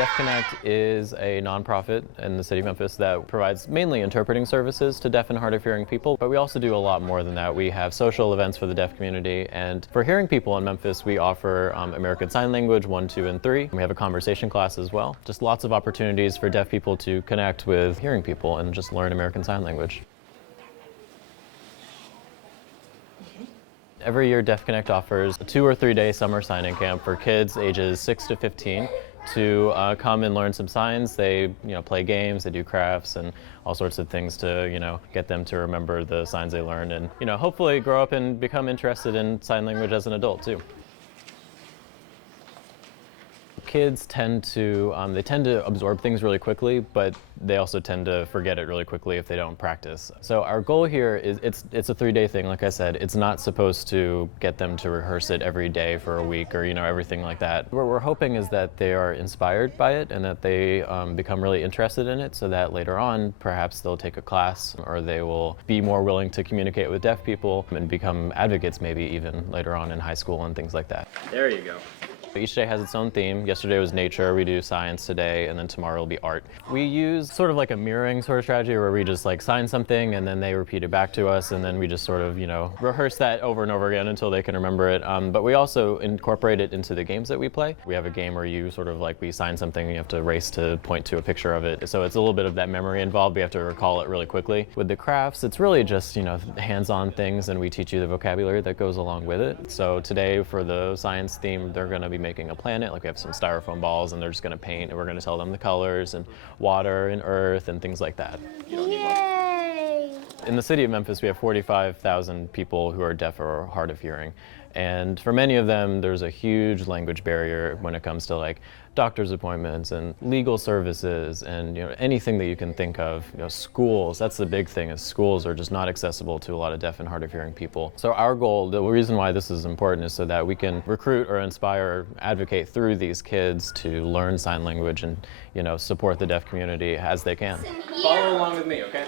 DeafConnect is a nonprofit in the city of Memphis that provides mainly interpreting services to deaf and hard of hearing people, but we also do a lot more than that. We have social events for the deaf community, and for hearing people in Memphis, we offer American Sign Language 1, 2, and 3. We have a conversation class as well. Just lots of opportunities for deaf people to connect with hearing people and just learn American Sign Language. Every year, DeafConnect offers a 2 or 3 day summer signing camp for kids ages 6 to 15 to come and learn some signs. They play games, they do crafts, and all sorts of things to get them to remember the signs they learned, and hopefully grow up and become interested in sign language as an adult too. Kids tend to absorb things really quickly, but they also tend to forget it really quickly if they don't practice. So our goal here is it's a 3 day thing. Like I said, it's not supposed to get them to rehearse it every day for a week or everything like that. What we're hoping is that they are inspired by it and that they become really interested in it, so that later on perhaps they'll take a class or they will be more willing to communicate with deaf people and become advocates maybe even later on in high school and things like that. There you go. Each day has its own theme. Yesterday was nature, we do science today, and then tomorrow will be art. We use sort of like a mirroring sort of strategy where we just sign something and then they repeat it back to us, and then we just sort of, rehearse that over and over again until they can remember it. But we also incorporate it into the games that we play. We have a game where you sort of we sign something and you have to race to point to a picture of it. So it's a little bit of that memory involved. We have to recall it really quickly. With the crafts, it's really just, hands-on things, and we teach you the vocabulary that goes along with it. So today for the science theme, they're going to be making a planet. We have some styrofoam balls and they're just going to paint, and we're going to tell them the colors and water and earth and things like that. Yay! In the city of Memphis, we have 45,000 people who are deaf or hard of hearing. And for many of them, there's a huge language barrier when it comes to doctor's appointments and legal services and anything that you can think of. Schools, that's the big thing, is schools are just not accessible to a lot of deaf and hard of hearing people. So our goal, the reason why this is important, is so that we can recruit or inspire or advocate through these kids to learn sign language and support the deaf community as they can. Follow along with me, okay?